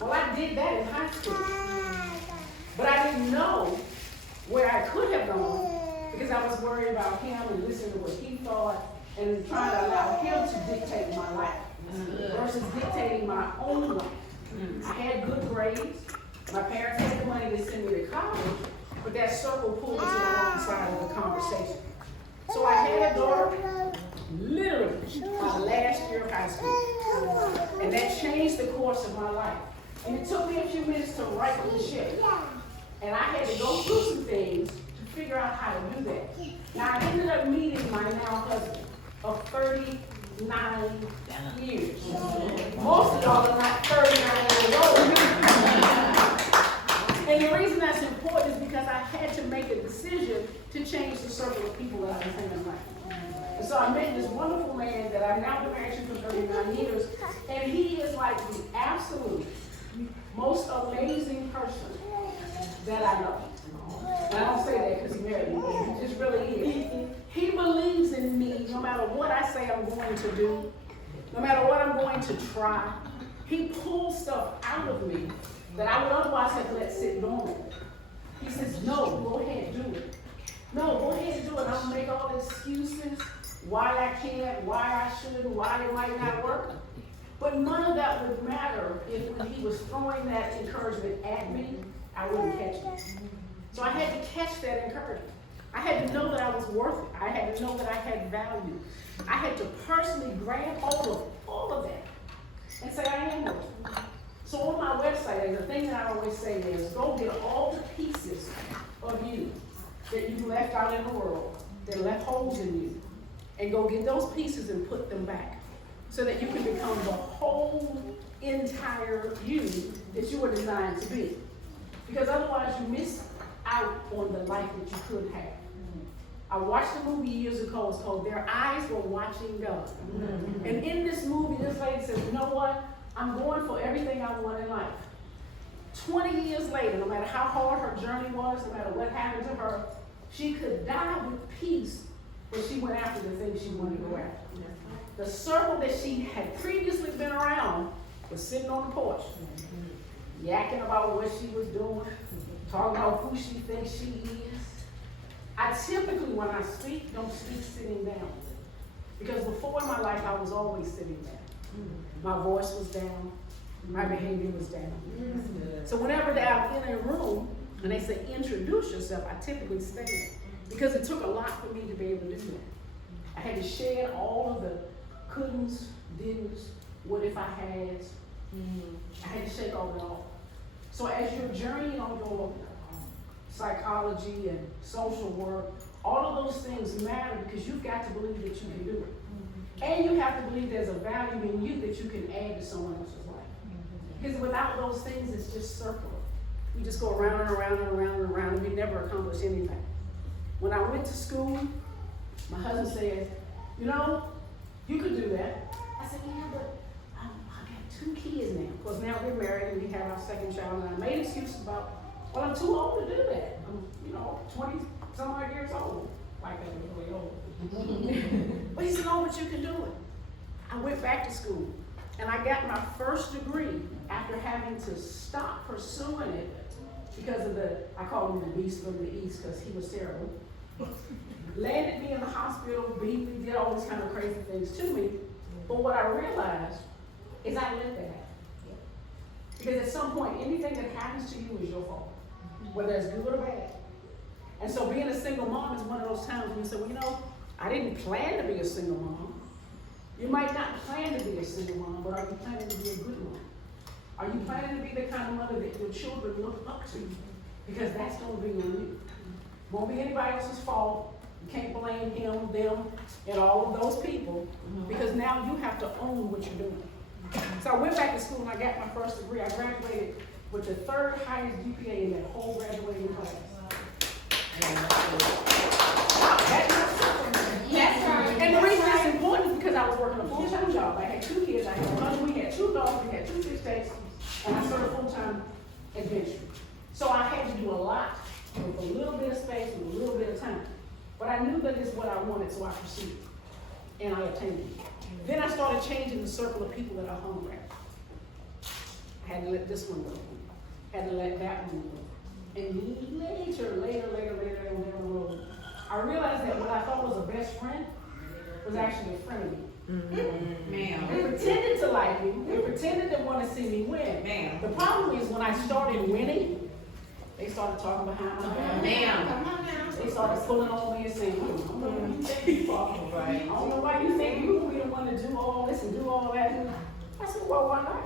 Well, I did that in high school. But I didn't know where I could have gone because I was worried about him and listening to what he thought and trying to allow him to dictate my life versus dictating my own life. I had good grades. My parents had the money to send me to college, but that circle pulled me to the wrong side of the conversation. So I had a daughter literally my last year of high school. And that changed the course of my life. And it took me a few minutes to right the ship. And I had to go through some things to figure out how to do that. Now I ended up meeting my now husband of 39 years. Most of y'all are not 39 years old. And the reason that's important is because I had to make a decision to change the circle of people that I was hanging around. And so I met this wonderful man that I've now been married to for 39 years, and he is like the absolute most amazing person that I know. And I don't say that because he married me, but he just really is. He believes in me no matter what I say I'm going to do, no matter what I'm going to try. He pulls stuff out of me that I would otherwise have let sit dormant. He says, no, go ahead, do it. No, go ahead and do it. I don't make all excuses, why I can't, why I shouldn't, why it might not work. But none of that would matter if when he was throwing that encouragement at me, I wouldn't catch it. So I had to catch that encouragement. I had to know that I was worth it. I had to know that I had value. I had to personally grab hold of all of that and say, I am worth it. So on my website, the thing that I always say is, go get all the pieces of you that you left out in the world, that left holes in you, and go get those pieces and put them back so that you can become the whole entire you that you were designed to be. Because otherwise you miss out on the life that you could have. I watched a movie years ago, it's called Their Eyes Were Watching God. And in this movie, this lady says, you know what? I'm going for everything I want in life. 20 years later, no matter how hard her journey was, no matter what happened to her, she could die with peace when she went after the things she wanted to go after. The circle that she had previously been around was sitting on the porch, yakking about what she was doing, talking about who she thinks she is. I typically, when I speak, don't speak sitting down. Because before in my life, I was always sitting down. My voice was down. My behavior was down. So whenever I'm in a room and they say, introduce yourself, I typically stand. Because it took a lot for me to be able to do that. I had to shed all of the couldn'ts, didn'ts, what if I had. I had to shake all that off. So as you're journeying on your psychology and social work, all of those things matter because you've got to believe that you can do it. And you have to believe there's a value in you that you can add to someone else's life. Because without those things, it's just circular. We just go around and around and around and around and we never accomplish anything. When I went to school, my husband said, you know, you could do that. I said, yeah, but I got 2 kids now. Of course, now we're married and we have our second child. And I made excuses about, well, I'm too old to do that. I'm, 20-some odd years old. Like that was really old. But he said, no, but you can do it. I went back to school and I got my first degree after having to stop pursuing it because of I call him the beast from the east because he was terrible. Landed me in the hospital, beat me, did all these kind of crazy things to me. But what I realized is I let that happen. Because at some point, anything that happens to you is your fault, whether it's good or bad. And so being a single mom is one of those times when you say, well, I didn't plan to be a single mom. You might not plan to be a single mom, but are you planning to be a good mom? Are you planning to be the kind of mother that your children look up to? Because that's going to be on you. Won't be anybody else's fault. You can't blame him, them, and all of those people, because now you have to own what you're doing. So I went back to school and I got my first degree. I graduated with the 3rd highest GPA in that whole graduating class. And the reason that's important is because I was working a full-time job. I had 2 kids, I had a husband, we had 2 dogs, we had 2 fish tanks, and I started full-time adventure. So I had to do a lot with a little bit of space, with a little bit of time. But I knew that it's what I wanted, so I pursued it. And I attained it. Then I started changing the circle of people that I hung around. I Had to let this one go. Had to let that one go. And later down the road, I realized that what I thought was a best friend was actually a friend of me. Ma'am. They pretended to like me. They pretended to want to see me win. Ma'am. The problem is when I started winning, they started talking behind my back. Ma'am. They started pulling on me and saying, I don't know who you think you are. I don't know why you think you will be the one to do all this and do all that. I said, well, why not?